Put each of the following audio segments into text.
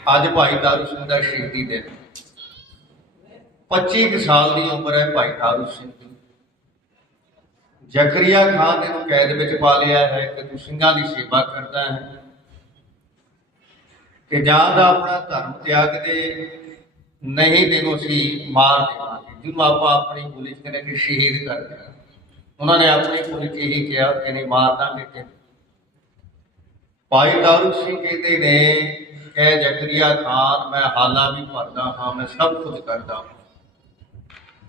ਅੱਜ ਭਾਈ ਤਾਰੂ ਸਿੰਘ ਦਾ ਸ਼ਹੀਦੀ ਦਿਨ। 25 ਕੁ ਸਾਲ ਦੀ ਉਮਰ ਹੈ ਭਾਈ ਤਾਰੂ ਸਿੰਘ ਦੀ। ਜ਼ਕਰੀਆ ਖਾਨ ਨੇ ਨੂੰ ਕੈਦ ਵਿੱਚ ਪਾ ਲਿਆ ਹੈ ਕਿ ਤੂੰ ਸਿੰਘਾਂ ਦੀ ਸੇਵਾ ਕਰਦਾ ਹੈ। ਕਿ ਜਾਂ ਦਾ ਆਪਣਾ ਧਰਮ ਤਿਆਗ ਦੇ, ਨਹੀਂ ਤੈਨੂੰ ਅਸੀਂ ਮਾਰ ਦੇਵਾਂਗੇ। ਜਿਹਨੂੰ ਆਪਾਂ ਆਪਣੀ ਬੋਲੀ ਚ ਕਹਿੰਦੇ ਕਿ ਸ਼ਹੀਦ ਕਰ ਦੇਣਾ। ਉਹਨਾਂ ਨੇ ਆਪਣੀ ਬੋਲੀ ਚ ਹੀ ਕਿਹਾ ਕਿ ਨਹੀਂ, ਮਾਰ ਦਾਂਗੇ ਤੈਨੂੰ। ਭਾਈ ਤਾਰੂ ਸਿੰਘ ਕਹਿੰਦੇ ਨੇ ਕਿ ਜ਼ਕਰੀਆ ਖਾਨ ਮੈਂ ਹਾਲਾ ਵੀ ਭਰਦਾ ਹਾਂ, ਮੈਂ ਸਭ ਕੁਝ ਕਰਦਾ ਹਾਂ।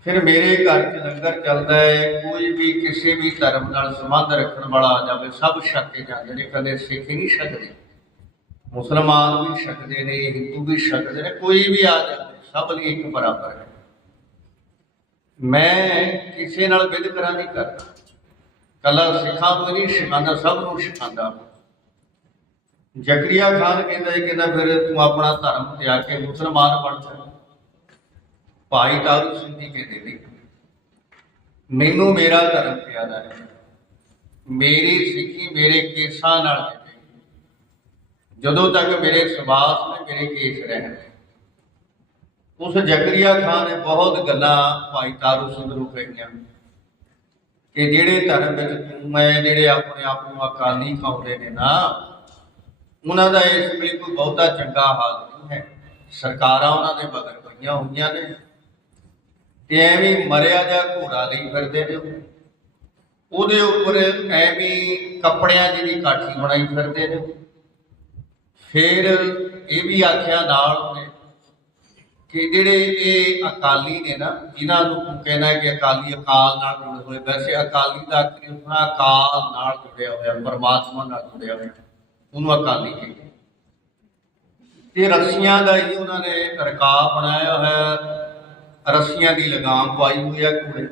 ਫਿਰ ਮੇਰੇ ਘਰ 'ਚ ਲੰਗਰ ਚੱਲਦਾ ਹੈ, ਕੋਈ ਵੀ ਕਿਸੇ ਵੀ ਧਰਮ ਨਾਲ ਸੰਬੰਧ ਰੱਖਣ ਵਾਲਾ ਆ ਜਾਵੇ, ਸਭ ਛੱਕ ਕੇ ਜਾਂਦੇ ਨੇ, ਕਦੇ ਸਿੱਖ ਹੀ ਨਹੀਂ ਛਕਦੇ। ਮੁਸਲਮਾਨ ਵੀ ਛਕਦੇ ਨੇ, ਹਿੰਦੂ ਵੀ ਛਕਦੇ ਨੇ, ਕੋਈ ਵੀ ਆ ਜਾਵੇ, ਸਭ ਲਈ ਇੱਕ ਬਰਾਬਰ ਹੈ। ਮੈਂ ਕਿਸੇ ਨਾਲ ਵਿਤਕਰਾ ਨਹੀਂ ਕਰਦਾ। ਕੱਲਾ ਸਿੱਖਾਂ ਨੂੰ ਨਹੀਂ ਸਿਖਾਉਂਦਾ, ਸਭ ਨੂੰ ਸਿਖਾਉਂਦਾ ਜ਼ਕਰੀਆ ਖਾਨ ਕਹਿੰਦਾ ਇਹ ਕਹਿੰਦਾ ਫਿਰ ਤੂੰ ਆਪਣਾ ਧਰਮ ਤਿਆਗ ਕੇ ਮੁਸਲਮਾਨ ਬਣ ਜਾ। ਭਾਈ ਤਾਰੂ ਸਿੰਘ ਕਹਿੰਦੇ ਨੇ, ਮੈਨੂੰ ਮੇਰਾ ਧਰਮ ਪਿਆਦਾ ਹੈ ਮੇਰੀ ਸਿੱਖੀ ਮੇਰੇ ਕੇਸਾਂ ਨਾਲ ਜਦੋਂ ਤੱਕ ਮੇਰੇ ਸਵਾਸ ਨੇ ਮੇਰੇ ਕੇਸ ਰਹਿਣ ਉਸ ਜ਼ਕਰੀਆ ਖਾਨ ਨੇ ਬਹੁਤ ਗੱਲਾਂ ਭਾਈ ਤਾਰੂ ਸਿੰਘ ਨੂੰ ਕਹੀਆਂ ਕਿ ਜਿਹੜੇ ਧਰਮ ਵਿੱਚ ਤੂੰ, ਮੈਂ ਜਿਹੜੇ ਆਪਣੇ ਆਪ ਨੂੰ ਅਕਾਲੀ ਖਾਉਂਦੇ ਨੇ ਨਾ ਉਹਨਾਂ ਦਾ ਇਸ ਵੇਲੇ ਕੋਈ ਬਹੁਤਾ ਚੰਗਾ ਹਾਲ ਨਹੀਂ ਹੈ। ਸਰਕਾਰਾਂ ਉਹਨਾਂ ਦੇ ਮਗਰ ਪਈਆਂ ਹੋਈਆਂ ਨੇ। ਤੇ ਐਵੇਂ ਮਰਿਆ ਜਾ ਘੋੜਾ ਲਈ ਫਿਰਦੇ ਨੇ ਉਹਦੇ ਉੱਪਰ ਐਵੇਂ ਕੱਪੜਿਆਂ ਜਿਹੀ ਕਾਠੀ ਬਣਾਈ ਫਿਰਦੇ ਨੇ। ਫਿਰ ਇਹ ਵੀ ਆਖਿਆ ਨਾਲ ਉਹਨੇ ਕਿ ਜਿਹੜੇ ਇਹ ਅਕਾਲੀ ਨੇ ਨਾ, ਜਿਨ੍ਹਾਂ ਨੂੰ ਕਹਿਣਾ ਕਿ ਅਕਾਲੀ ਅਕਾਲ ਨਾਲ ਜੁੜੇ ਹੋਏ, ਵੈਸੇ ਅਕਾਲੀ ਦਾ ਅਰਥ ਅਕਾਲ ਨਾਲ ਜੁੜਿਆ ਹੋਇਆ, ਪਰਮਾਤਮਾ ਨਾਲ ਜੁੜਿਆ ਹੋਇਆ। ਉਹਨੂੰ ਅਕਾਲੀ ਕਹਿੰਦੇ। ਤੇ ਰੱਸੀਆਂ ਦਾ ਹੀ ਉਹਨਾਂ ਨੇ ਰਕਾਬ ਬਣਾਇਆ ਹੋਇਆ। ਰੱਸੀਆਂ ਦੀ ਲਗਾਮ ਪਾਈ ਹੋਈ ਹੈ ਘੋੜੇ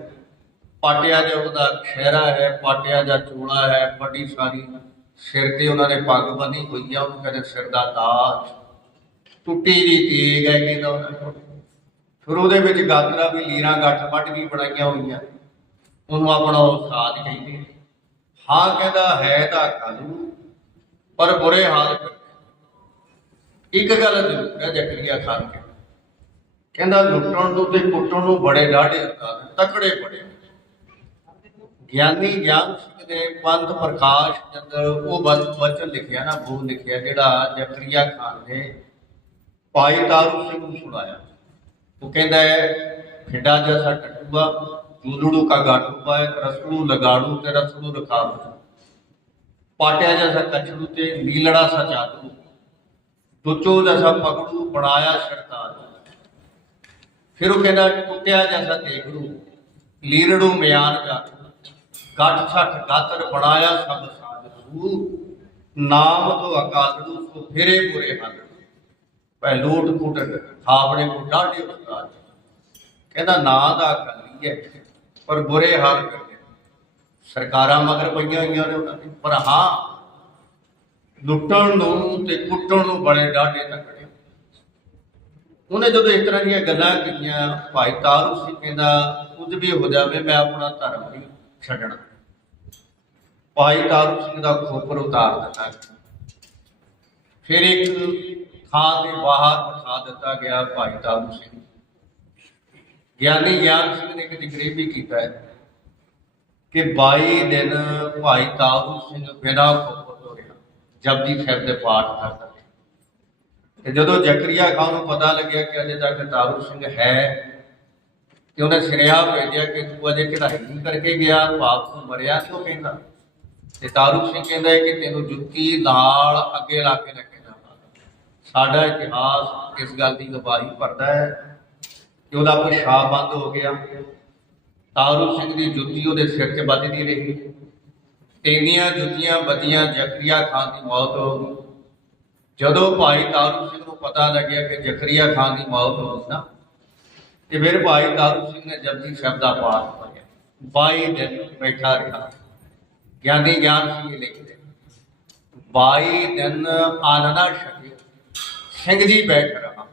ਪਾਟਿਆ ਜਿਹਾ ਉਹਦਾ ਖਹਿਰਾ ਹੈ, ਪਾਟਿਆ ਦਾ ਚੋਲਾ ਹੈ, ਵੱਡੀ ਸਾਰੀ ਸਿਰ ਤੇ ਉਹਨਾਂ ਨੇ ਪੱਗ ਬੰਨੀ ਹੋਈ ਆ, ਉਹਨੂੰ ਕਹਿੰਦੇ ਸਿਰ ਦਾ ਤਾਜ। ਟੁੱਟੀ ਦੀ ਤੇਗ ਹੈ ਕਹਿੰਦਾ ਉਹਨਾਂ ਕੋਲ। ਫਿਰ ਉਹਦੇ ਵਿੱਚ ਗਾਤਰਾ ਵੀ ਲੀਰਾਂ ਗੱਠ ਵੱਢ ਵੀ ਬਣਾਈਆਂ ਹੋਈਆਂ। ਉਹਨੂੰ ਆਪਣਾ ਉਹ ਸਾਜ ਕਹਿੰਦੇ ਹਾਂ ਕਹਿੰਦਾ ਹੈ ਤਾਂ ਕਾਲੂ ਪਰ ਬੁਰੇ ਹਾਲ ਇੱਕ ਗੱਲ ਜ਼ਰੂਰ ਹੈ ਜ਼ਕਰੀਆ ਖਾਨ ਕੇ। ਕਹਿੰਦਾ ਲੁੱਟਣ ਨੂੰ ਤੇ ਕੁੱਟਣ ਨੂੰ ਬੜੇ ਡਾਢੇ ਉਸਤਾਦ ਤਕੜੇ ਬੜੇ। ਗਿਆਨੀ ਗਿਆਨ ਸਿੰਘ ਨੇ ਪੰਥ ਪ੍ਰਕਾਸ਼ ਚੰਦਰ, ਉਹ ਵਚਨ ਲਿਖਿਆ ਨਾ ਬੋਲ ਲਿਖਿਆ, ਜਿਹੜਾ ਜ਼ਕਰੀਆ ਖਾਨ ਨੇ ਭਾਈ ਤਾਰੂ ਸਿੰਘ ਨੂੰ ਸੁਣਾਇਆ। ਉਹ ਕਹਿੰਦਾ ਹੈ ਫਿੱਡਾ ਜੈਸਾ ਟਟੂਆ ਜੂਲੜੂ ਕਾ ਗਾਟੂ ਪਾਏ ਰਸਲੂ ਲਗਾੜੂ ਤੇ ਰਸਲੂ ਰਖਾੜੂ ਪਾਟਿਆ ਜੈਸਾ ਕਛੜੂ ਤੇ ਨੀਲੜਾ ਸਾ ਚਾਦੂ ਟੁੱਚੋ ਜੈਸਾ ਪਕੜੂ ਬਣਾਇਆ ਸ਼ਰਤਾਰ। ਫਿਰ ਉਹ ਕਹਿੰਦਾ, ਟੁੱਟਿਆ ਜੈਸਾ ਦੇਖੜੂ ਲੀਰੜੂ ਮਿਆਨ ਜਾਟੂ ਗੱਠ ਛੱਠ ਗਾਤਰ ਬਣਾਇਆ ਸਭ ਸਾਧੂ ਨਾਮ ਤੋਂ ਅਕਾਲੜੂ, ਸੋ ਫਿਰੇ ਬੁਰੇ ਹਨ। ਪੈ ਲੋਟ ਕੁੱਟ ਖਾਵੜੇ ਕੋ ਡਾਢੇ ਉਸਤਾਦ ਕਹਿੰਦਾ, ਨਾਂ ਦਾ ਅਕਾਲੀ ਹੈ ਪਰ ਬੁਰੇ ਹਾਲ ਸਰਕਾਰਾਂ ਮਗਰ ਪਈਆਂ ਹੋਈਆਂ ਨੇ ਉਹਨਾਂ ਦੀ ਪਰ ਹਾਂ, ਲੁੱਟਣ ਨੂੰ ਤੇ ਕੁੱਟਣ ਨੂੰ ਬੜੇ ਡਾਢੇ ਤਕੜੇ ਉਹਨੇ ਜਦੋਂ ਇਸ ਤਰ੍ਹਾਂ ਦੀਆਂ ਗੱਲਾਂ ਕੀਤੀਆਂ, ਭਾਈ ਤਾਰੂ ਸਿੰਘ ਕਹਿੰਦਾ, ਕੁਝ ਵੀ ਹੋ ਜਾਵੇ, ਮੈਂ ਆਪਣਾ ਧਰਮ ਨਹੀਂ ਛੱਡਣਾ। ਭਾਈ ਤਾਰੂ ਸਿੰਘ ਦਾ ਖੋਪਰ ਉਤਾਰ ਦਿੱਤਾ। ਫਿਰ ਇੱਕ ਥਾਂ ਦੇ ਬਾਹਰ ਬਿਠਾ ਦਿੱਤਾ ਗਿਆ ਭਾਈ ਤਾਰੂ ਸਿੰਘ। ਗਿਆਨੀ ਗਿਆਨ ਸਿੰਘ ਨੇ ਇੱਕ ਜ਼ਿਕਰ ਵੀ ਕੀਤਾ ਹੈ। ਕਿ 22 ਦਿਨ ਭਾਈ ਤਾਰੂ ਸਿੰਘ ਬਿਨਾਂ ਖੋਪਰ ਤੋਂ ਰਿਹਾ ਜਪਜੀ ਸਾਹਿਬ ਦੇ ਪਾਠ ਕਰਦਾ ਤੇ ਜਦੋਂ ਜ਼ਕਰੀਆ ਖਾਨ ਨੂੰ ਪਤਾ ਲੱਗਿਆ ਕਿ ਅਜੇ ਤੱਕ ਤਾਰੂ ਸਿੰਘ ਹੈ, ਤੇ ਉਹਨੇ ਸੁਨੇਹਾ ਭੇਜਿਆ ਕਿ ਤੂੰ ਅਜੇ ਚੜ੍ਹਾਈ ਨਹੀਂ ਕਰਕੇ ਗਿਆ ਭਾਪ ਨੂੰ ਮਰਿਆ ਕਿਉਂ ਕਹਿੰਦਾ? ਤੇ ਤਾਰੂ ਸਿੰਘ ਕਹਿੰਦਾ ਹੈ ਕਿ ਤੈਨੂੰ ਜੁੱਤੀ ਨਾਲ ਅੱਗੇ ਲਾ ਕੇ ਰੱਖੇ ਜਾਵਾਂਗਾ ਸਾਡਾ ਇਤਿਹਾਸ ਇਸ ਗੱਲ ਦੀ ਗਵਾਹੀ ਭਰਦਾ ਹੈ ਕਿ ਉਹਦਾ ਪਿਸ਼ਾਬ ਬੰਦ ਹੋ ਗਿਆ। ਤਾਰੂ ਸਿੰਘ ਦੀ ਜੁੱਤੀ ਉਹਦੇ ਸਿਰ 'ਚ ਵੱਜਦੀ ਰਹੀ। ਤੇਰੀਆਂ ਜੁੱਤੀਆਂ ਵੱਜੀਆਂ ਜ਼ਕਰੀਆ ਖਾਨ ਦੀ ਮੌਤ ਹੋ ਗਈ। ਜਦੋਂ ਭਾਈ ਤਾਰੂ ਸਿੰਘ ਨੂੰ ਪਤਾ ਲੱਗਿਆ ਕਿ ਜ਼ਕਰੀਆ ਖਾਨ ਦੀ ਮੌਤ ਹੋ ਗਈ ਨਾ, ਤੇ ਫਿਰ ਭਾਈ ਤਾਰੂ ਸਿੰਘ ਨੇ ਜਪਜੀ ਸ਼ਬਦਾ ਦਾ ਪਾਠ ਪੜਿਆ 22 ਦਿਨ ਬੈਠਾ ਰਿਹਾ। ਗਿਆਨੀ ਗਿਆਨ ਸਿੰਘ ਲਿਖਦੇ 22 ਦਿਨ ਆਨੰਦਾ ਛਕੇ ਸਿੰਘ ਜੀ ਬੈਠ ਰਹਾ।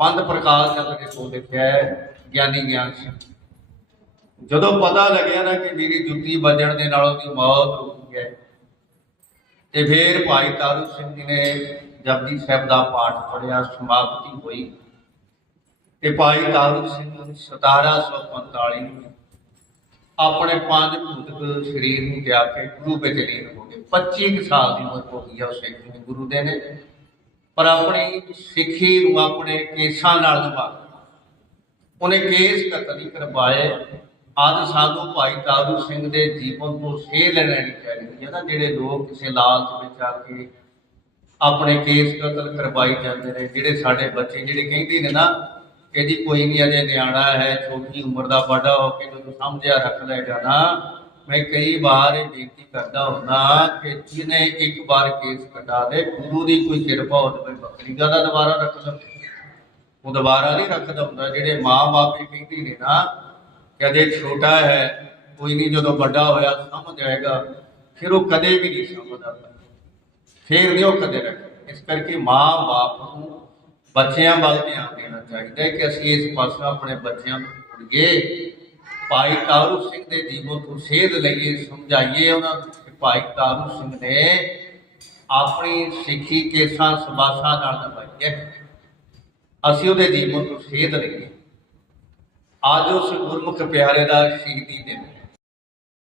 ਪੰਥ ਪ੍ਰਕਾਸ਼ ਜਦ ਕੇ ਸੋ ਲਿਖਿਆ ਹੈ ਗਿਆਨੀ ਗਿਆਨ ਸਿੰਘ। ਜਦੋਂ ਪਤਾ ਲੱਗਿਆ ਨਾ ਕਿ ਮੇਰੀ ਜੁੱਤੀ ਵੱਜਣ ਦੇ ਨਾਲ ਉਹਦੀ ਮੌਤ ਹੋ ਗਈ ਹੈ, ਤੇ ਫਿਰ ਭਾਈ ਤਾਰੂ ਸਿੰਘ ਜੀ ਨੇ ਜਪਜੀ ਸਾਹਿਬ ਦਾ ਪਾਠ ਪੜਿਆ ਸਮਾਪਤੀ ਹੋਈ। ਤੇ ਭਾਈ ਤਾਰੂ ਸਿੰਘ 1745 ਨੂੰ ਆਪਣੇ ਪੰਜ ਭੂਤਕ ਸਰੀਰ ਨੂੰ ਤਿਆਗ ਕੇ ਗੁਰੂ ਵਿੱਚ ਲੀਨ ਹੋ ਗਏ। 25 ਕੁ ਸਾਲ ਦੀ ਉਮਰ ਹੋ ਗਈ ਉਹ ਉਸ ਸਿੱਖ ਨੇ ਗੁਰੂ ਦੇ ਨੇ। ਪਰ ਆਪਣੀ ਸਿੱਖੀ ਨੂੰ ਆਪਣੇ ਕੇਸਾਂ ਨਾਲ ਨਿਭਾਇਆ ਉਹਨੇ ਕੇਸ ਕਤਲ ਕਰਵਾਏ। ਅੱਜ ਸਾਨੂੰ ਭਾਈ ਤਾਰੂ ਸਿੰਘ ਦੇ ਜੀਵਨ ਤੋਂ ਸੇਧ ਲੈਣੀ ਚਾਹੀਦੀ। ਹੈ ਨਾ ਜਿਹੜੇ ਲੋਕ ਕਿਸੇ ਲਾਲਚ ਵਿੱਚ ਆ ਕੇ ਆਪਣੇ ਕੇਸ ਕਤਲ ਕਰਵਾਈ ਜਾਂਦੇ ਨੇ, ਜਿਹੜੇ ਸਾਡੇ ਬੱਚੇ ਜਿਹੜੇ ਕਹਿੰਦੇ ਨੇ ਨਾ ਕਿ ਜੀ ਕੋਈ ਨਹੀਂ ਅਜੇ ਨਿਆਣਾ ਹੈ, ਛੋਟੀ ਉਮਰ ਦਾ ਵੱਡਾ ਹੋ ਕੇ ਜਦੋਂ ਸਮਝਿਆ ਰੱਖ ਲਏਗਾ ਨਾ ਮੈਂ ਕਈ ਵਾਰ ਇਹ ਬੇਨਤੀ ਕਰਦਾ ਹੁੰਦਾ ਕਿ ਜਿਹਨੇ ਇੱਕ ਵਾਰ ਕੇਸ ਕਟਾ ਦੇ, ਗੁਰੂ ਦੀ ਕੋਈ ਕਿਰਪਾ ਹੋ ਜਾਵੇ ਬੱਕਰੀ ਦਾ ਦੁਬਾਰਾ ਰੱਖ ਲਵੇ। ਉਹ ਦੁਬਾਰਾ ਨਹੀਂ ਰੱਖਦਾ ਹੁੰਦਾ, ਜਿਹੜੇ ਮਾਂ-ਬਾਪ ਇਹ ਕਹਿੰਦੇ ਨੇ ਨਾ ਕਦੇ ਛੋਟਾ ਹੈ, ਕੋਈ ਨਹੀਂ ਜਦੋਂ ਵੱਡਾ ਹੋਇਆ ਸਮਝ ਜਾਏਗਾ, ਫਿਰ ਉਹ ਕਦੇ ਵੀ ਨਹੀਂ ਸਮਝਦਾ ਫਿਰ ਨਹੀਂ ਉਹ ਕਦੇ ਰੱਖ ਇਸ ਕਰਕੇ ਮਾਂ-ਬਾਪ ਨੂੰ ਬੱਚਿਆਂ ਵੱਲ ਧਿਆਨ ਦੇਣਾ ਚਾਹੀਦਾ ਹੈ ਕਿ ਅਸੀਂ ਇਸ ਪਾਸੇ ਆਪਣੇ ਬੱਚਿਆਂ ਨੂੰ ਜੋੜੀਏ ਭਾਈ ਤਾਰੂ ਸਿੰਘ ਦੇ ਜੀਵਨ ਤੋਂ ਸੇਧ ਲਈਏ, ਸਮਝਾਈਏ ਉਹਨਾਂ ਨੂੰ ਕਿ ਭਾਈ ਤਾਰੂ ਸਿੰਘ ਨੇ ਆਪਣੀ ਸਿੱਖੀ ਕੇਸਾਂ ਸਬਾਸਾਂ ਨਾਲ ਨਿਭਾਈ ਹੈ ਅਸੀਂ ਉਹਦੇ ਜੀਵਨ ਤੋਂ ਸੇਧ ਲਈਏ। ਅੱਜ ਉਸ ਗੁਰਮੁਖ ਪਿਆਰੇ ਦਾ ਸ਼ਹੀਦੀ ਦਿਨ